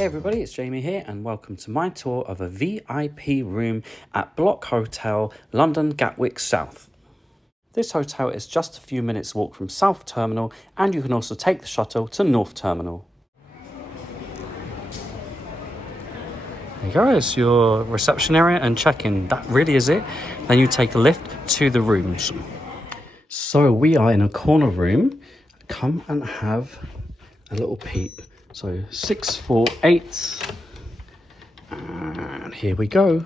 Hey everybody, it's Jamie here and welcome to my tour of a VIP room at Bloc Hotel London Gatwick South. This hotel is just a few minutes walk from South Terminal and you can also take the shuttle to North Terminal. There you go, it's your reception area and check-in. That really is it. Then you take a lift to the rooms. So we are in a corner room. Come and have a little peep. So 648, and here we go.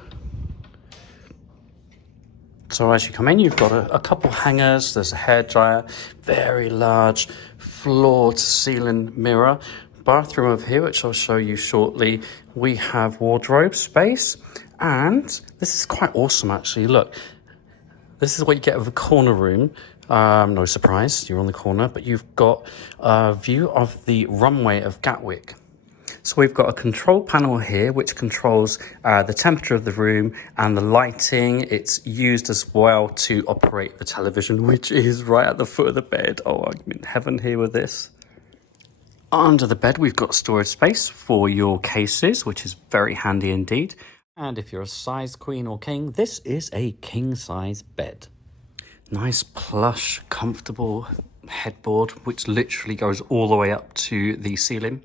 So as you come in, you've got a couple hangers, there's a hairdryer, very large floor-to-ceiling mirror. Bathroom over here, which I'll show you shortly. We have wardrobe space, and this is quite awesome actually. Look, this is what you get with a corner room. No surprise, you're on the corner, but you've got a view of the runway of Gatwick. So we've got a control panel here, which controls the temperature of the room and the lighting. It's used as well to operate the television, which is right at the foot of the bed. Oh, I'm in heaven here with this. Under the bed, we've got storage space for your cases, which is very handy indeed. And if you're a size queen or king, this is a king size bed. Nice plush, comfortable headboard, which literally goes all the way up to the ceiling.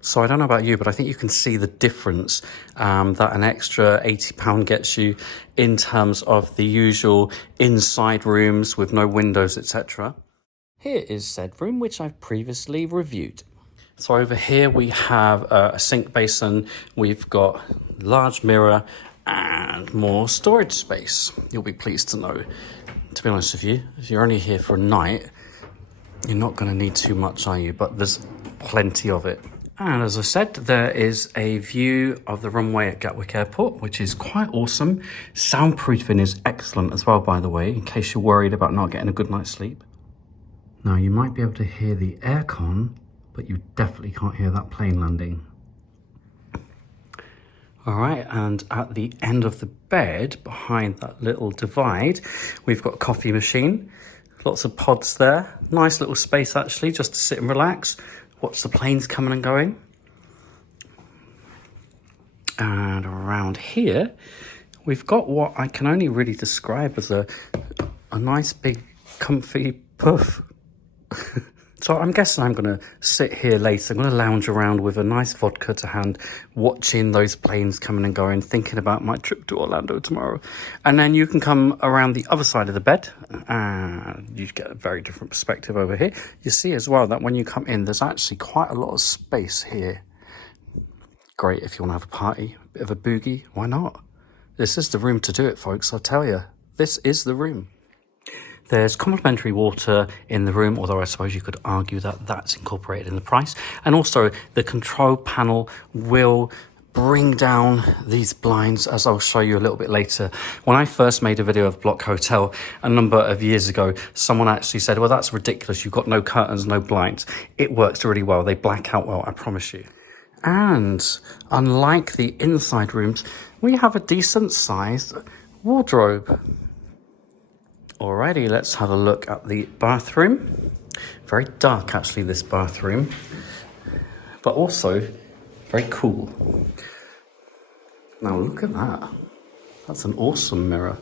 So I don't know about you, but I think you can see the difference that an extra £80 gets you in terms of the usual inside rooms with no windows, etc. Here is said room, which I've previously reviewed. So over here we have a sink basin, we've got large mirror and more storage space. You'll be pleased to know. To be honest with you, if you're only here for a night, you're not going to need too much, are you? But there's plenty of it. And as I said, there is a view of the runway at Gatwick Airport, which is quite awesome. Soundproofing is excellent as well, by the way, in case you're worried about not getting a good night's sleep. Now, you might be able to hear the aircon, but you definitely can't hear that plane landing. All right, and at the end of the bed, behind that little divide, we've got a coffee machine. Lots of pods there. Nice little space, actually, just to sit and relax. Watch the planes coming and going. And around here, we've got what I can only really describe as a nice big comfy puff. So I'm guessing I'm going to sit here later. I'm going to lounge around with a nice vodka to hand, watching those planes coming and going, thinking about my trip to Orlando tomorrow. And then you can come around the other side of the bed and you get a very different perspective over here. You see as well that when you come in, there's actually quite a lot of space here. Great if you want to have a party, a bit of a boogie, why not? This is the room to do it, folks, I tell you. This is the room. There's complimentary water in the room, although I suppose you could argue that that's incorporated in the price. And also the control panel will bring down these blinds, as I'll show you a little bit later. When I first made a video of Bloc Hotel a number of years ago, someone actually said, well, that's ridiculous. You've got no curtains, no blinds. It works really well. They black out well, I promise you. And unlike the inside rooms, we have a decent sized wardrobe. Alrighty, let's have a look at the bathroom. Very dark, actually, this bathroom, but also very cool. Now look at that. That's an awesome mirror.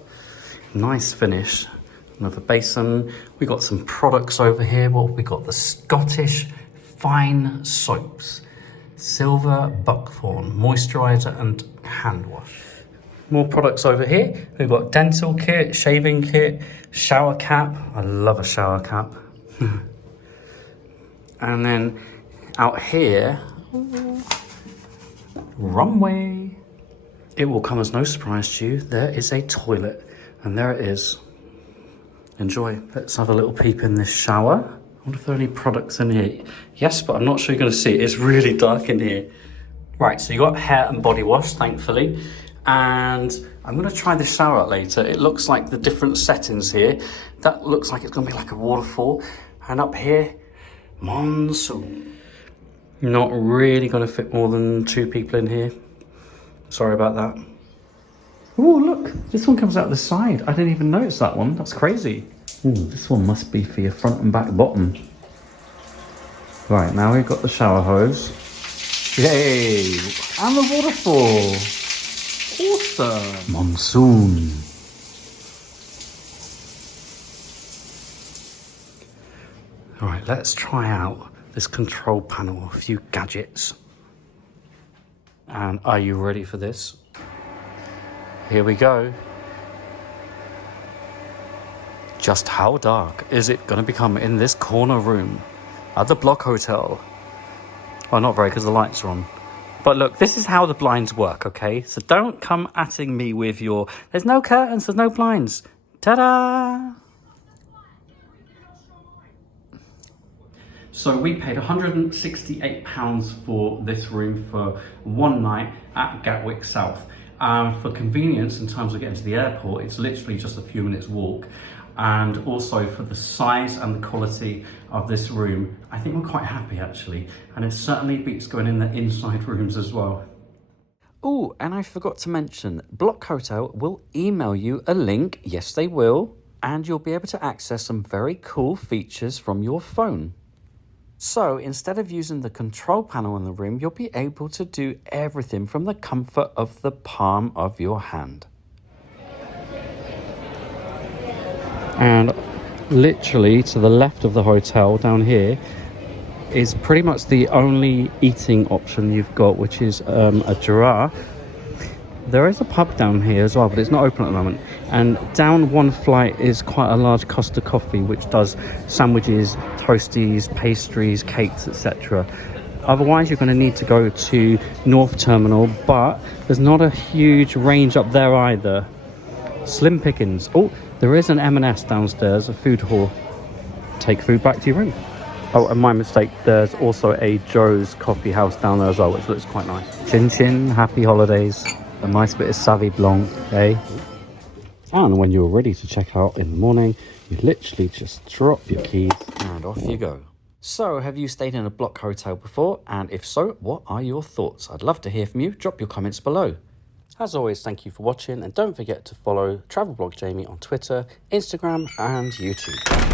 Nice finish. Another basin. We got some products over here. What we got? The Scottish fine soaps, silver buckthorn moisturizer and hand wash. More products over here. We've got dental kit, shaving kit, shower cap. I love a shower cap. And then out here, runway. It will come as no surprise to you. There is a toilet, and there it is. Enjoy. Let's have a little peep in this shower. I wonder if there are any products in here. Yes, but I'm not sure you're going to see it. It's really dark in here. Right, so you got hair and body wash, thankfully. And I'm going to try this shower out later. It looks like the different settings here. That looks like it's going to be like a waterfall. And up here, monsoon. Not really going to fit more than 2 people in here. Sorry about that. Oh, look, this one comes out the side. I didn't even notice that one. That's crazy. Ooh, this one must be for your front and back bottom. Right, now we've got the shower hose. Yay! And the waterfall. Awesome. Monsoon. All right, let's try out this control panel, a few gadgets. And are you ready for this? Here we go. Just how dark is it going to become in this corner room at the Bloc Hotel? Well, not very, because the lights are on. But look, this is how the blinds work, okay? So don't come atting me with your, there's no curtains, there's no blinds. Ta-da! So we paid £168 for this room for one night at Gatwick South. For convenience in terms of getting to the airport, it's literally just a few minutes walk. And also for the size and the quality of this room, I think we're quite happy actually. And it certainly beats going in the inside rooms as well. Oh, and I forgot to mention, Bloc Hotel will email you a link, yes they will, and you'll be able to access some very cool features from your phone. So instead of using the control panel in the room, you'll be able to do everything from the comfort of the palm of your hand. And literally to the left of the hotel down here is pretty much the only eating option you've got, which is a giraffe. There is a pub down here as well, but it's not open at the moment. And down one flight is quite a large Costa Coffee, which does sandwiches, toasties, pastries, cakes, etc. Otherwise, you're going to need to go to North Terminal, but there's not a huge range up there either. Slim pickings. Oh, there is an M&S downstairs, a food hall. Take food back to your room. Oh, and my mistake, there's also a Joe's coffee house down there as well, which looks quite nice. Chin chin, happy holidays. A nice bit of Savvy Blanc, eh? And when you're ready to check out in the morning, you literally just drop your keys and off you go. So, have you stayed in a Bloc Hotel before? And if so, what are your thoughts? I'd love to hear from you. Drop your comments below. As always, thank you for watching, and don't forget to follow Travel Blog Jamie on Twitter, Instagram and YouTube.